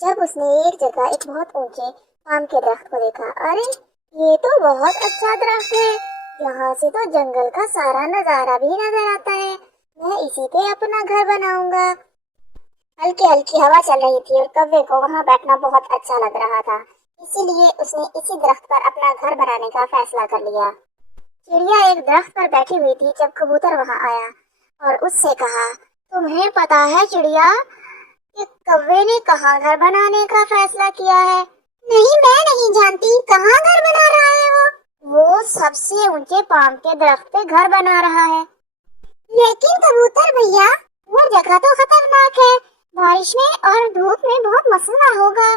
जब उसने एक जगह एक बहुत ऊंचे पाम के दरख्त को देखा। अरे ये तो बहुत अच्छा दरख्त है, यहाँ से तो जंगल का सारा नजारा भी नजर आता है। मैं इसी पे अपना घर बनाऊंगा। हल्की हल्की हवा चल रही थी और कव्वे को वहाँ बैठना बहुत अच्छा लग रहा था, इसीलिए उसने इसी दरख्त पर अपना घर बनाने का फैसला कर लिया। चिड़िया एक दरख्त पर बैठी हुई थी जब कबूतर वहाँ आया और उससे कहा, तुम्हें पता है चिड़िया कि कव्वे ने कहाँ घर बनाने का फैसला किया है? नहीं, मैं नहीं जानती। कहाँ घर बना रहा है वो सबसे ऊंचे पाम के दरख्त पे घर बना रहा है। लेकिन कबूतर भैया, वो जगह तो खतरनाक है, बारिश में और धूप में बहुत मसला होगा।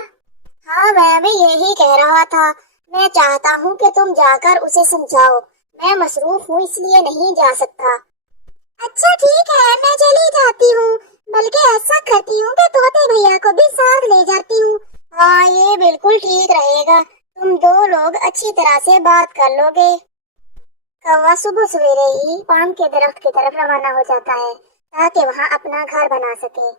हाँ, मैं भी यही कह रहा था। मैं चाहता हूँ कि तुम जाकर उसे समझाओ। मैं मसरूफ हूँ इसलिए नहीं जा सकता। अच्छा ठीक है, मैं चली जाती हूँ। बल्कि ऐसा करती हूँ कि तोते भैया को भी साथ ले जाती हूँ। हाँ, ये बिल्कुल ठीक रहेगा। तुम दो लोग अच्छी तरह से बात कर लोगे। कौवा सुबह सवेरे ही पाम के दरख्त की तरफ रवाना हो जाता है ताकि वहाँ अपना घर बना सके।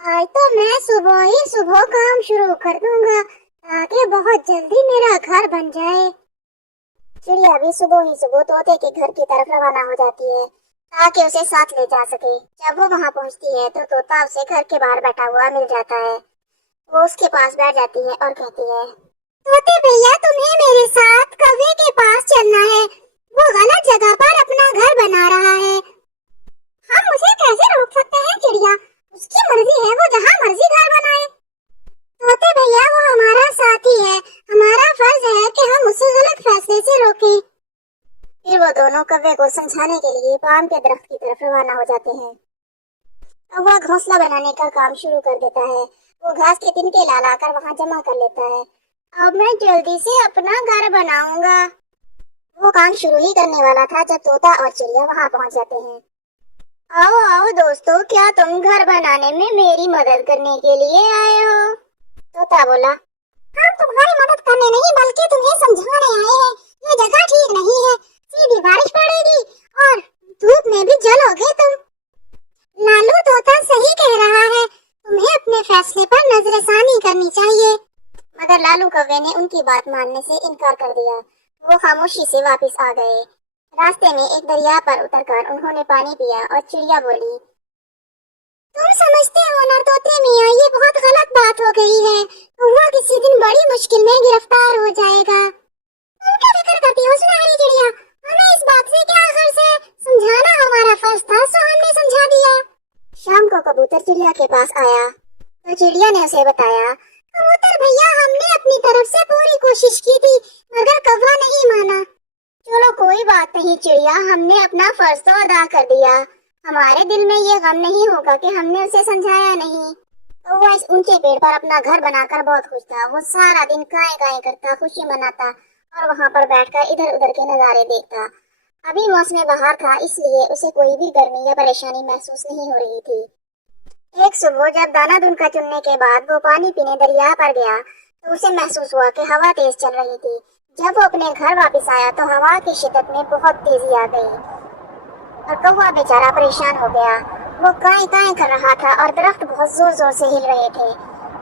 आज तो मैं सुबह ही सुबह काम शुरू कर दूंगा ताकि बहुत जल्दी मेरा घर बन जाए। चिड़िया भी सुबह ही सुबह तोते के घर की तरफ रवाना हो जाती है ताकि उसे साथ ले जा सके। जब वो वहाँ पहुँचती है तो तोता उसे घर के बाहर बैठा हुआ मिल जाता है। वो उसके पास बैठ जाती है और कहती है, तोते भैया, तुम्हें मेरे साथ कव्वे के पास चलना है। वो गलत जगह पर अपना घर बना रहा है। हम उसे कैसे रोक सकते हैं चिड़िया? उसकी मर्जी है, वो जहाँ मर्जी घर बनाए। तोते भैया, वो हमारा साथी है, हमारा फर्ज है कि हम उसे गलत फैसले से रोकें। फिर वो दोनों कव्वे को समझाने के लिए पाम के दरख्त की तरफ रवाना हो जाते हैं। कौवा घोंसला बनाने का काम शुरू कर देता है। वो घास के तिनके ला लाकर वहाँ जमा कर लेता है। अब मैं जल्दी से अपना घर बनाऊंगा। वो काम शुरू ही करने वाला था जब तोता और चिड़िया वहाँ पहुँच जाते हैं। आओ आओ दोस्तों, क्या तुम घर बनाने में मेरी मदद करने के लिए आए हो? तोता बोला, हम तुम्हारी मदद करने नहीं बल्कि तुम्हें समझाने आए हैं। ये जगह ठीक नहीं है, सीधी बारिश पड़ेगी और धूप में भी जलोगे तुम। लालू तोता सही कह रहा है, तुम्हें अपने फैसले पर नजरसानी करनी चाहिए। मगर लालू कौवे ने उनकी बात मानने से इनकार कर दिया। वो खामोशी से वापस आ गए। रास्ते में एक दरिया पर उतरकर उन्होंने पानी पिया और चिड़िया बोली, तुम समझते हो ना तोते मियाँ, ये बहुत गलत बात हो गई है। कौवा किसी दिन बड़ी मुश्किल में गिरफ्तार हो जाएगा। तुम क्या फिक्र करती हो सुनहरी चिड़िया? हमें इस बात से क्या गर्ज है? समझाना हमारा फर्ज था, सो हमने समझा दिया। शाम को कबूतर चिड़िया के पास आया तो चिड़िया ने उसे बताया, कबूतर भैया, हमने अपनी तरफ से पूरी कोशिश की थी मगर कौवा नहीं माना। चलो कोई बात नहीं चिड़िया, हमने अपना फर्ज तो अदा कर दिया। हमारे दिल में ये गम नहीं होगा कि हमने उसे समझाया नहीं। कौवा इस ऊंचे पेड़ पर अपना घर बनाकर बहुत खुश था। वो सारा दिन काएं काएं करता, खुशी मनाता और वहाँ पर बैठकर इधर उधर के नजारे देखता। अभी मौसम बहार था, इसलिए उसे कोई भी गर्मी या परेशानी महसूस नहीं हो रही थी। एक सुबह जब दाना दुनका चुनने के बाद वो पानी पीने दरिया पर गया तो उसे महसूस हुआ कि हवा तेज चल रही थी। जब वो अपने घर वापस आया तो हवा की शिद्दत में बहुत तेजी आ गई और कौवा बेचारा परेशान हो गया। वो काएं काएं कर रहा था और दरख्त बहुत जोर जोर से हिल रहे थे।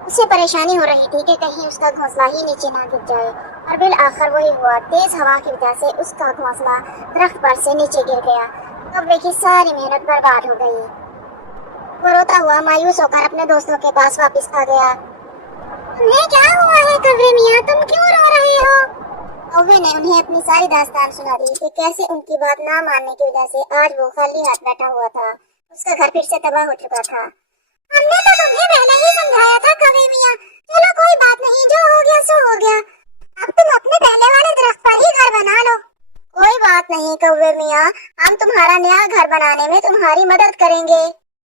उसे परेशानी हो रही थी कि कहीं उसका घोंसला ही नीचे ना गिर जाए और बिल आखिर वही हुआ। तेज हवा की वजह से उसका घोंसला दरख्त पर से नीचे गिर गया। कौवे की सारी मेहनत बर्बाद हो गई। वो रोता हुआ मायूस होकर अपने दोस्तों के पास वापस आ गया। तुम्हें क्या हुआ है कौवे मियाँ, तुम क्यों रो रहे हो? कौवे ने उन्हें अपनी सारी दास्तान सुना दी कि कैसे उनकी बात ना मानने की वजह से आज वो खाली हाथ बैठा हुआ था। उसका घर फिर से तबाह हो चुका था। हमने तो तुम्हें पहले ही समझाया था कौवे मियाँ। चलो कोई बात नहीं, जो हो गया सो हो गया। अब तुम अपने पहले वाले दरख्त पर ही घर बना लो। कोई बात नहीं कौवे मियाँ, हम तुम्हारा नया घर बनाने में तुम्हारी मदद करेंगे।